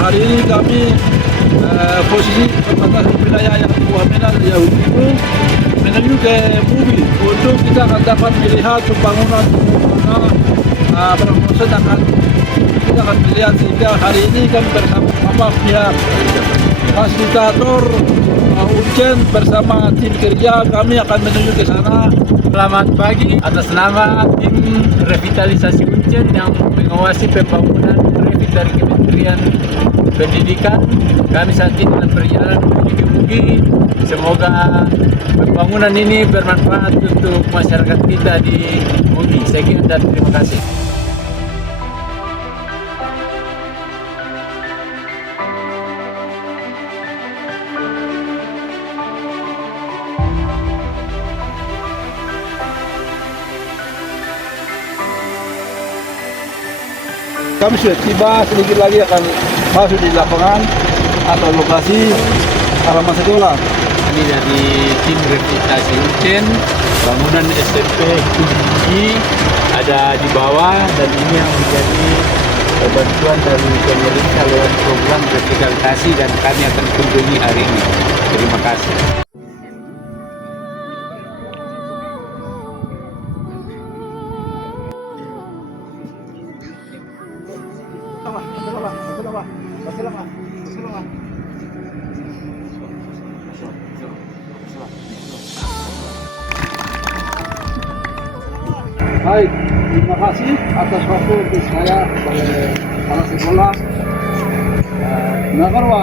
hari ini kami posisi perbatasan wilayah yang Wamena Yahudi itu menuju ke Mubi untuk kita akan dapat melihat pembangunan proses akan kita akan melihat, sehingga hari ini kami bersama pihak fasilitator Uncen bersama tim kerja kami akan menuju ke sana. Selamat pagi, atas nama tim revitalisasi Uncen yang mengawasi pembangunan revit dari Kementerian Pendidikan. Kami saat ini dalam perjalanan menuju ke Mugi. Semoga pembangunan ini bermanfaat untuk masyarakat kita di Mugi. Sekian dan terima kasih. Kami sudah tiba, sedikit lagi akan masuk di lapangan atau lokasi halaman sekolah. Ini dari tim revitalisasi Uncen, bangunan SMP Kuji ada di bawah, dan ini yang menjadi bantuan dari pemerintah lewat program revitalisasi, dan kami akan kunjungi hari ini. Terima kasih. Baik, terima kasih atas waktu saya sebagai kepala sekolah. Nagarwa.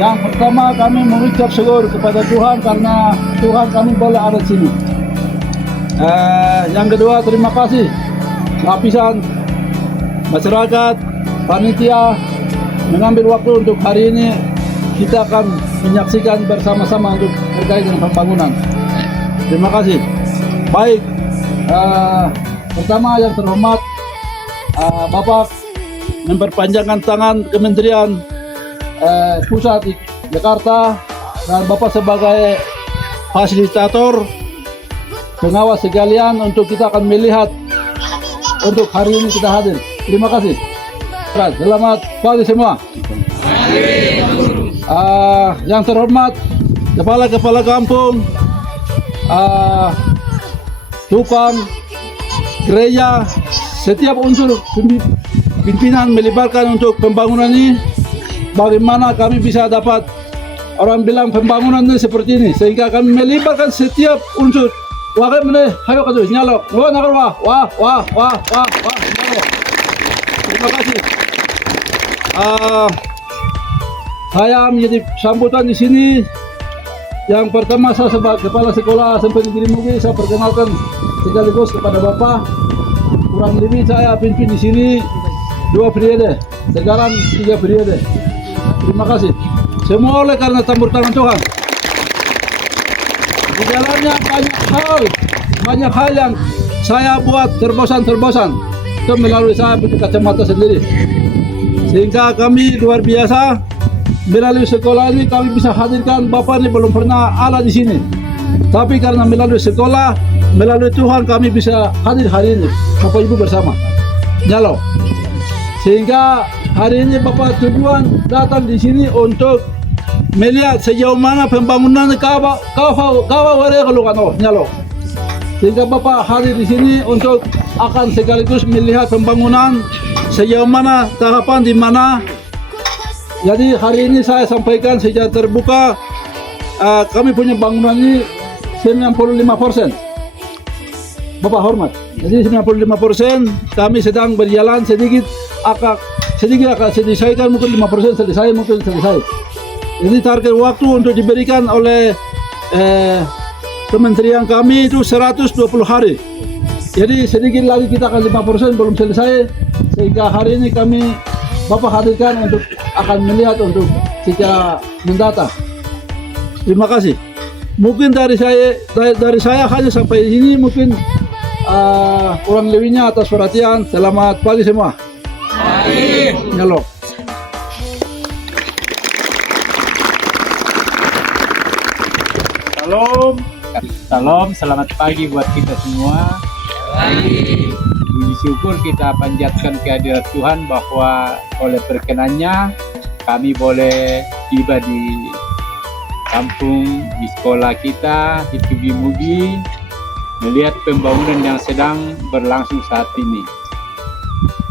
Yang pertama kami mengucap syukur kepada Tuhan karena Tuhan kami boleh ada di sini. Yang kedua, terima kasih lapisan masyarakat, panitia mengambil waktu untuk hari ini kita akan menyaksikan bersama-sama untuk terkait dengan pembangunan. Terima kasih. Baik, pertama yang terhormat Bapak memperpanjangkan tangan Kementerian Pusat di Jakarta, dan Bapak sebagai fasilitator pengawas sekalian untuk kita akan melihat untuk hari ini kita hadir. Terima kasih. Selamat pagi semua. Yang terhormat kepala kampung, tukang gereja, setiap unsur pimpinan melibatkan untuk pembangunan ini. Bagaimana kami bisa dapat, orang bilang pembangunan ini seperti ini, sehingga kami melibatkan setiap unsur. Wakai meneh, hayo katus nyalok, wah, nyalok. Terima kasih. Saya menjadi sambutan di sini. Yang pertama, saya sebagai kepala sekolah SMP Negeri Mugi, saya perkenalkan sekaligus kepada Bapak. Kurang lebih saya pimpin di sini 2 periode, sekarang 3 periode. Terima kasih. Semua oleh karena campur tangan Tuhan. Di dalamnya banyak hal yang saya buat terbosan itu melalui saya punya kacamata sendiri, sehingga kami luar biasa. Melalui sekolah ini kami bisa hadirkan Bapak ini belum pernah ada di sini, tapi karena melalui sekolah, melalui Tuhan kami bisa hadir hari ini Bapak Ibu bersama nyalo, sehingga hari ini Bapak tujuan datang di sini untuk melihat sejauh mana pembangunan kawa kalau nyalo, sehingga Bapak hadir di sini untuk akan sekaligus melihat pembangunan sejauh mana tahapan di mana. Jadi hari ini saya sampaikan secara terbuka, kami punya bangunan ini 95%. Bapak hormat. Jadi 95% kami sedang berjalan sedikit akan selesaikan, mungkin 5% selesai, mungkin selesai. Jadi target waktu untuk diberikan oleh kementerian kami itu 120 hari. Jadi sedikit lagi kita akan 5% belum selesai, sehingga hari ini kami Bapak hadirkan untuk akan melihat untuk secara mendata. Terima kasih. Mungkin dari saya hanya sampai di sini, mungkin kurang lebihnya atas perhatian. Selamat pagi semua. Nyalo. Salam, selamat pagi buat kita semua. Puji syukur kita panjatkan kehadirat Tuhan bahwa oleh perkenannya kami boleh tiba di kampung, di sekolah kita, di Tugi-Mugi, melihat pembangunan yang sedang berlangsung saat ini.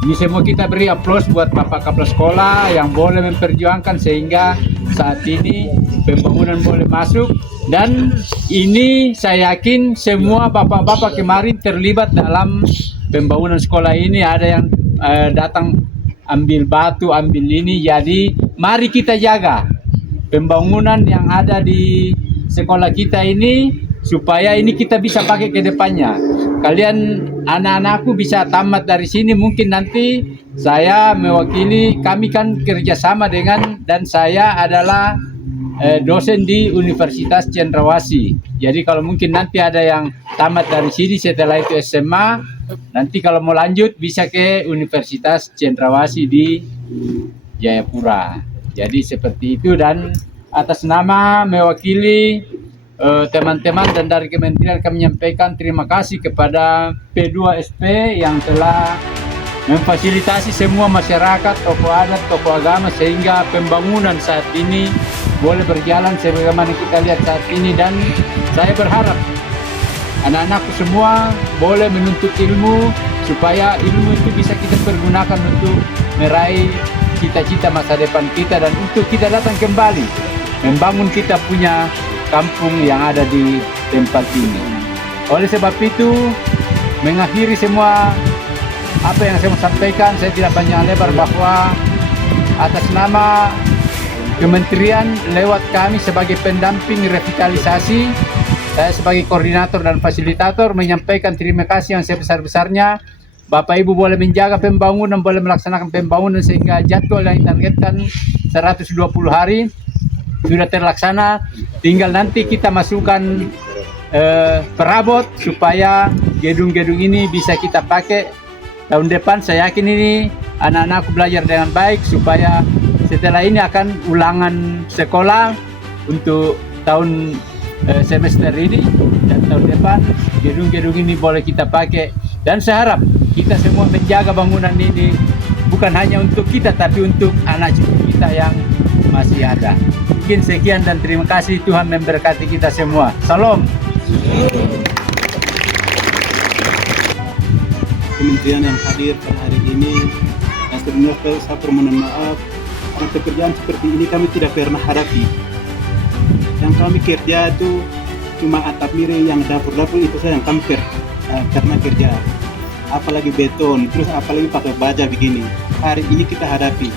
Ini semua kita beri aplaus buat Bapak Kepala Sekolah yang boleh memperjuangkan sehingga saat ini pembangunan boleh masuk, dan ini saya yakin semua bapak-bapak kemarin terlibat dalam pembangunan sekolah ini. Ada yang datang ambil batu, ambil ini. Jadi mari kita jaga pembangunan yang ada di sekolah kita ini supaya ini kita bisa pakai ke depannya. Kalian anak-anakku bisa tamat dari sini, mungkin nanti saya mewakili, kami kan kerjasama dengan, dan saya adalah dosen di Universitas Cendrawasih. Jadi kalau mungkin nanti ada yang tamat dari sini setelah itu SMA, nanti kalau mau lanjut bisa ke Universitas Cendrawasih di Jayapura. Jadi seperti itu, dan atas nama mewakili teman-teman dan dari kementerian kami menyampaikan terima kasih kepada P2SP yang telah memfasilitasi semua masyarakat, tokoh adat, tokoh agama sehingga pembangunan saat ini boleh berjalan sebagaimana kita lihat saat ini. Dan saya berharap anak-anakku semua boleh menuntut ilmu supaya ilmu itu bisa kita pergunakan untuk meraih cita-cita masa depan kita dan untuk kita datang kembali membangun kita punya kampung yang ada di tempat ini. Oleh sebab itu, mengakhiri semua apa yang saya mau sampaikan, saya tidak banyak lebar, bahwa atas nama kementerian lewat kami sebagai pendamping revitalisasi, saya sebagai koordinator dan fasilitator menyampaikan terima kasih yang sebesar-besarnya. Bapak Ibu boleh menjaga pembangunan, boleh melaksanakan pembangunan sehingga jadwal yang ditargetkan 120 hari sudah terlaksana. Tinggal nanti kita masukkan perabot supaya gedung-gedung ini bisa kita pakai tahun depan. Saya yakin ini anak-anakku belajar dengan baik supaya setelah ini akan ulangan sekolah untuk tahun semester ini, dan tahun depan gedung-gedung ini boleh kita pakai. Dan saya harap kita semua menjaga bangunan ini bukan hanya untuk kita tapi untuk anak cucu kita yang masih ada. Mungkin sekian dan terima kasih. Tuhan memberkati kita semua. Salam. Kementerian yang hadir pada hari ini, dan sebenarnya saya permohonan maaf karena pekerjaan seperti ini kami tidak pernah hadapi. Yang kami kerja itu cuma atap miring, yang dapur-dapur itu saja yang kami karena kerja. Apalagi beton, terus apalagi pakai baja begini. Hari ini kita hadapi.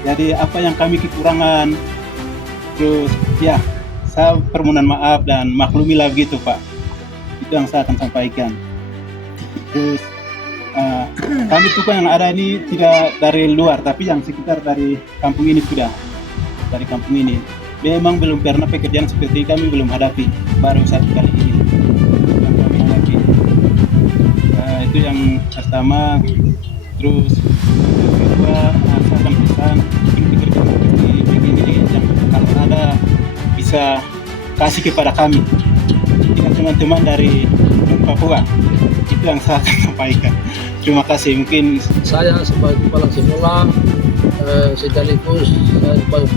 Jadi apa yang kami kekurangan, terus ya saya permohonan maaf dan maklumilah begitu Pak. Itu yang saya akan sampaikan. Terus kami tukang yang ada ini tidak dari luar, tapi yang sekitar dari kampung ini sudah. Dari kampung ini. Memang belum pernah pekerjaan seperti kami belum hadapi, baru satu kali ini yang kami hadapi. Itu yang pertama. Terus kedua, saya akan pesan pekerjaan seperti begini yang kalau ada bisa kasih kepada kami, dengan teman-teman dari Papua. Itu yang saya akan sampaikan. Terima kasih. Mungkin Saya sebagai kepala sekolah sekaligus saya sebagai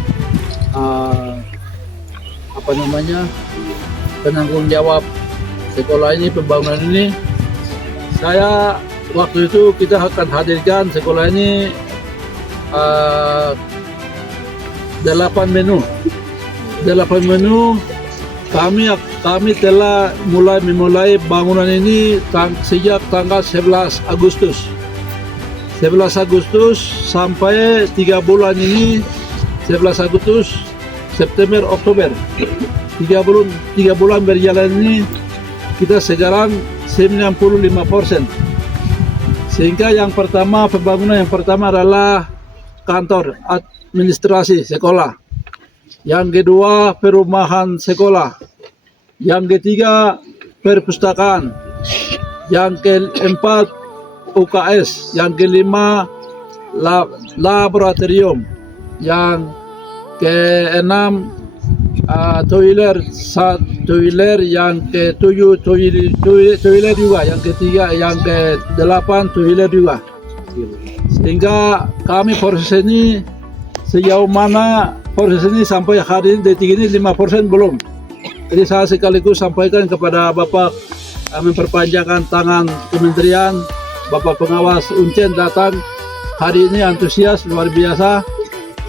penanggung jawab sekolah ini, pembangunan ini. Saya waktu itu kita akan hadirkan sekolah ini 8 menu. 8 menu kami telah memulai bangunan ini sejak tanggal 11 Agustus. 11 Agustus sampai 3 bulan ini, 11 Agustus, September, Oktober. 3 bulan berjalan ini kita sekarang 95%. Sehingga pembangunan yang pertama adalah kantor administrasi sekolah. Yang kedua perumahan sekolah. Yang ketiga perpustakaan. Yang keempat UKS. Yang kelima laboratorium. Yang keenam toilet toilet yang ke-7 toilet juga, yang ke-3, yang ke-8 toilet juga. Sehingga kami proses ini sejauh mana proses ini sampai hari ini detik ini 5% belum. Jadi saya sekaligus sampaikan kepada Bapak memperpanjangkan tangan kementerian, Bapak pengawas Uncen datang hari ini antusias luar biasa.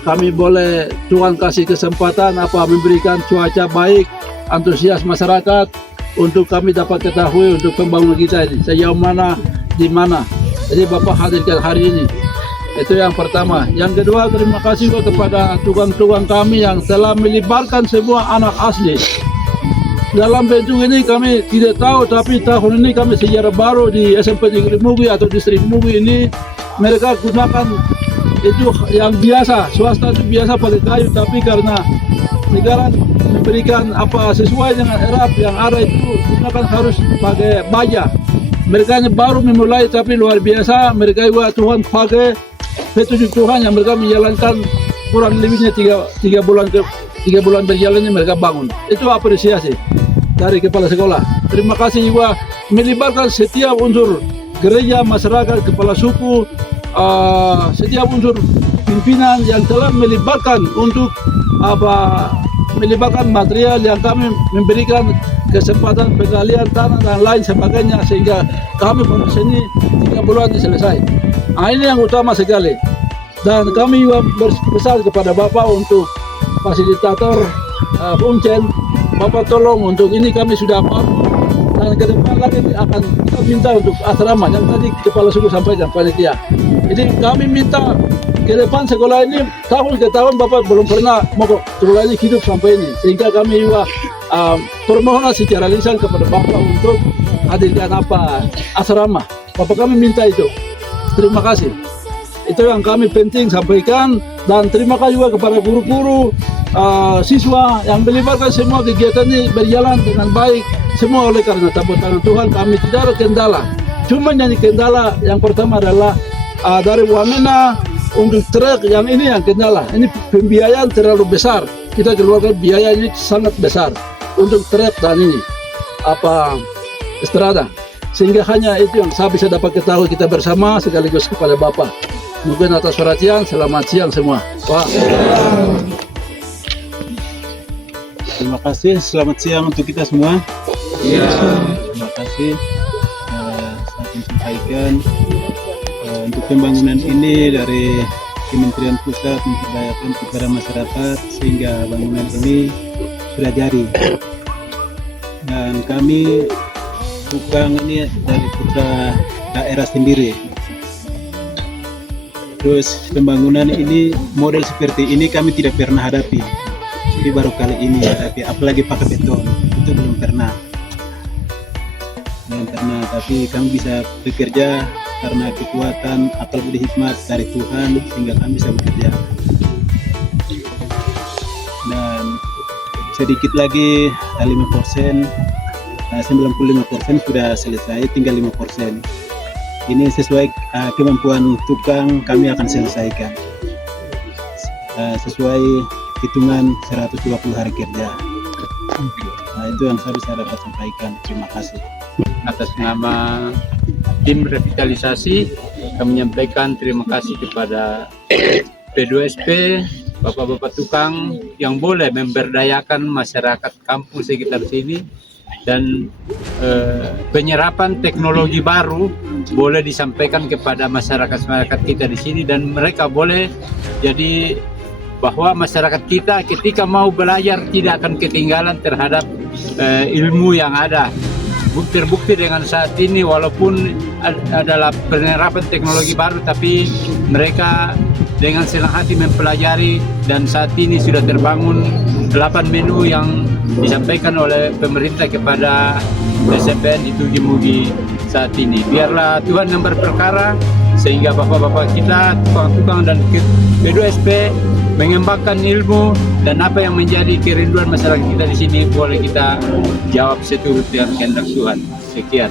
Kami boleh Tuhan kasih kesempatan memberikan cuaca baik, antusias masyarakat untuk kami dapat ketahui untuk pembangunan kita ini sejauh mana, di mana. Jadi Bapak hadirkan hari ini. Itu yang pertama. Yang kedua, terima kasih juga kepada tukang-tukang kami yang telah melibatkan semua anak asli. Dalam bentuk ini kami tidak tahu, tapi tahun ini kami sejarah baru di SMP Negeri Mugi atau Distrik Mugi ini, mereka gunakan itu yang biasa, swasta itu biasa pakai kayu, tapi karena negara memberikan sesuai dengan era yang ada itu gunakan harus pakai baja. Mereka baru memulai tapi luar biasa. Mereka juga Tuhan pakai petunjuk Tuhan yang mereka menjalankan kurang lebihnya 3 bulan berjalannya mereka bangun. Itu apresiasi dari kepala sekolah. Terima kasih juga melibatkan setiap unsur gereja, masyarakat, kepala suku, setiap unsur pimpinan yang telah melibatkan untuk melibatkan material yang kami memberikan kesempatan penggalian tanah dan lain sebagainya sehingga kami proses ini 3 bulan selesai. Ini yang utama sekali. Dan kami juga berpesan kepada Bapak untuk fasilitator Uncen, Bapak tolong untuk ini kami sudah mampu dan ke depan lagi akan kita minta untuk asrama yang tadi kepala suku sampaikan panitia. Jadi kami minta ke depan sekolah ini tahun ke tahun Bapak belum pernah mau sekolah ini hidup sampai ini, sehingga kami juga permohonan secara lisan kepada Bapak untuk hadirkan asrama. Bapak kami minta itu. Terima kasih. Itu yang kami penting sampaikan, dan terima kasih juga kepada guru-guru, siswa yang melibatkan semua kegiatan ini berjalan dengan baik. Semua oleh karena tepuk tangan Tuhan kami tidak ada kendala. Cuma yang kendala yang pertama adalah dari Wamena untuk truk yang ini yang kendala. Ini pembiayaan terlalu besar. Kita keluarkan biaya ini sangat besar untuk truk dan ini estrada. Sehingga hanya itu yang saya bisa dapat ketahui kita bersama sekaligus kepada Bapak. Mungkin atas perhatian, selamat siang semua. Pak. Terima kasih, selamat siang untuk kita semua. Ya. Terima kasih. Saya ingin sampaikan untuk pembangunan ini dari Kementerian Pusat memperdayakan kepada masyarakat sehingga bangunan ini sudah jadi. Dan kami tukang ini dari putra daerah sendiri. Terus pembangunan ini model seperti ini kami tidak pernah hadapi. Jadi baru kali ini hadapi, apalagi pakai beton itu belum pernah. Tapi kami bisa bekerja karena kekuatan akal budi hikmat dari Tuhan sehingga kami bisa bekerja. Dan sedikit lagi 5%, 95% sudah selesai, tinggal 5%. Ini sesuai kemampuan tukang kami akan selesaikan sesuai hitungan 120 hari kerja. Nah, itu yang saya bisa dapat sampaikan. Terima kasih. Atas nama tim revitalisasi kami menyampaikan terima kasih kepada P2SP, bapak-bapak tukang yang boleh memberdayakan masyarakat kampung sekitar sini, dan penyerapan teknologi baru boleh disampaikan kepada masyarakat kita di sini, dan mereka boleh jadi bahwa masyarakat kita ketika mau belajar tidak akan ketinggalan terhadap ilmu yang ada. Terbukti dengan saat ini walaupun adalah penerapan teknologi baru, tapi mereka dengan senang hati mempelajari, dan saat ini sudah terbangun 8 menu yang disampaikan oleh pemerintah kepada SMPN itu di Mugi saat ini. Biarlah Tuhan yang berperkara sehingga bapak-bapak kita, tukang-tukang dan P2SP mengembangkan ilmu, dan apa yang menjadi kerinduan masyarakat kita di sini boleh kita jawab seturut dengan kehendak Tuhan. Sekian.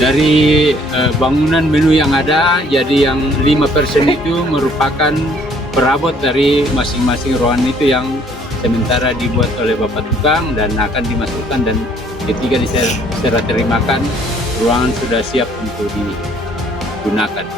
Dari bangunan menu yang ada, jadi yang 5% itu merupakan perabot dari masing-masing ruangan itu yang sementara dibuat oleh Bapak Tukang dan akan dimasukkan, dan ketika diserah terimakan, ruangan sudah siap untuk digunakan.